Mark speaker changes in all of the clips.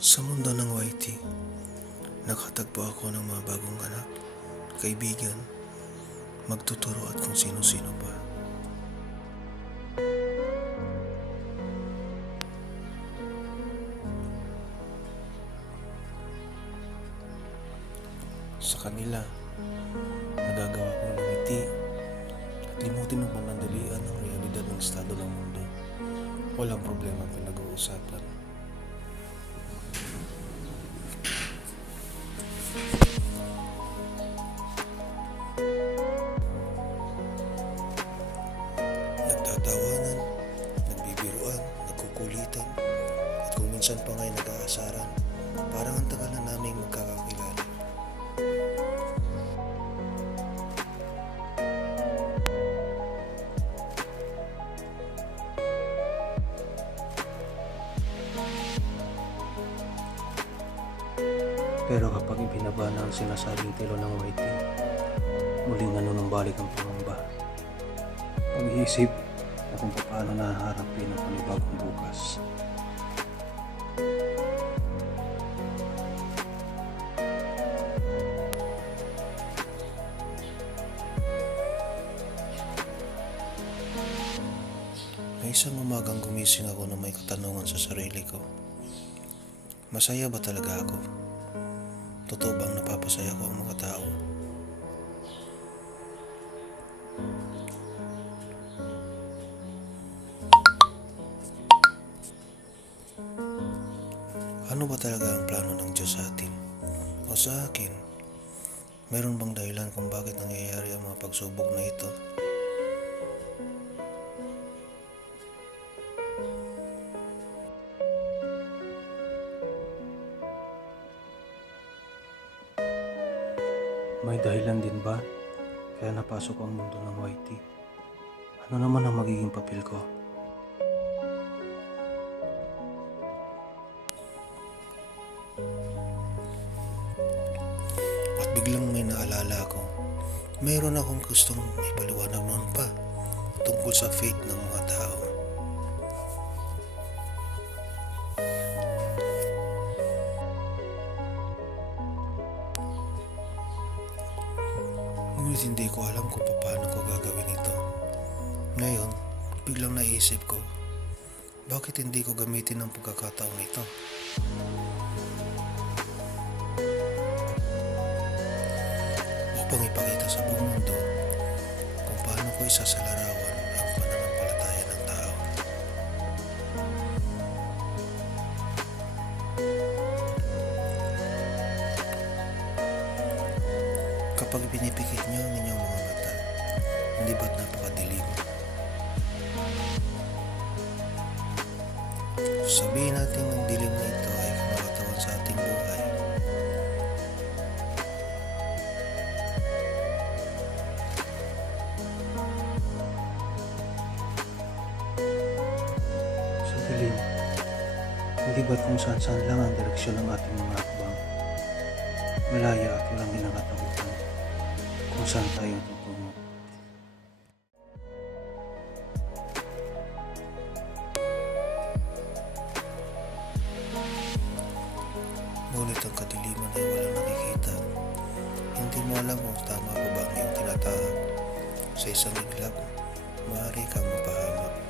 Speaker 1: Sa mundo ng YT, nakatagpo ako ng mga bagong anak, kaibigan, magtuturo at kung sino-sino pa. Sa kanila, nagagawa kong lumiti at limutin ng panandalian ang realidad ng estado ng mundo. Walang problema ang pinag-uusapan. Kung pa nga'y nag-aasaran, parang ang tagal na naming magkakakilala. Pero kapag ibinaba na ang sinasabing tilo ng waiting, muling nanunumbalik ang pangamba. Pag-iisip na kung paano naharapin ang panibagong bukas. Isang umagang gumising ako na may katanungan sa sarili ko. Masaya ba talaga ako? Totoo bang napapasaya ko ang mga tao? Ano ba talaga ang plano ng Diyos sa atin? O sa akin? Meron bang dahilan kung bakit nangyayari ang mga pagsubok na ito? May dahilan din ba? Kaya napasok ang mundo ng YT. Ano naman ang magiging papel ko? At biglang may naalala ko. Mayroon akong gustong ipaliwanag noon pa tungkol sa fate ng mga tao. Ngunit hindi ko alam kung paano ko gagawin ito. Ngayon, biglang naisip ko, bakit hindi ko gamitin ang pagkakataong ito? Upang ipakita sa buong mundo kung paano ko isasalarawan Kapag pinipikit niyo ang inyong mga mata, hindi ba't napakadilim? Sabihin natin ang dilim na ito ay kumakatawan sa ating buhay. Sa dilim, hindi ba't kung saan-saan lang ang direksyon ng ating mga hakbang? Malaya at walang kinakatakutan kung saan tayo tutungo. Ngunit ang kadiliman ay walang nakikita. Hindi mo alam kung tama pa ba ang iyong tinatahak. Sa isang iglap, maaari kang mapahamak.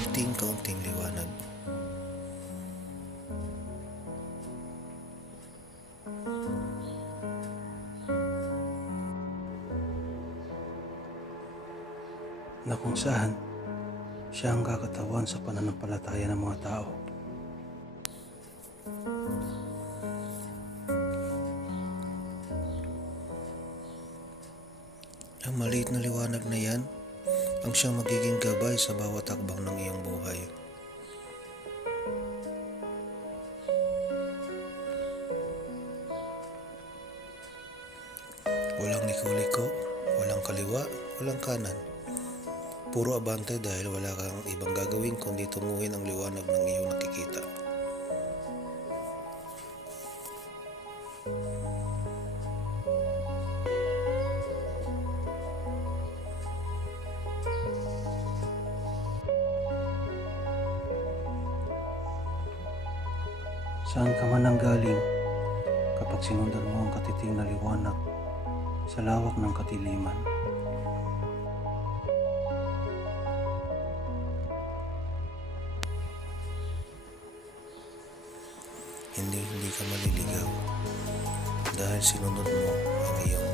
Speaker 1: Kaunting-kaunting liwanag. na kung saan siya ang kakatawan sa pananampalataya ng mga tao. Ang maliit na liwanag na yan ang siyang magiging gabay sa bawat takbang ng iyong buhay. Walang liko-liko, walang kaliwa, walang kanan. Puro abante dahil wala kang ibang gagawin kundi tunguhin ang liwanag ng iyong nakikita. Saan ka man nanggaling kapag sinundan mo ang katiting na liwanag sa lawak ng katiliman.
Speaker 2: Hindi hindi ka maliligaw dahil sinunod mo ang iyong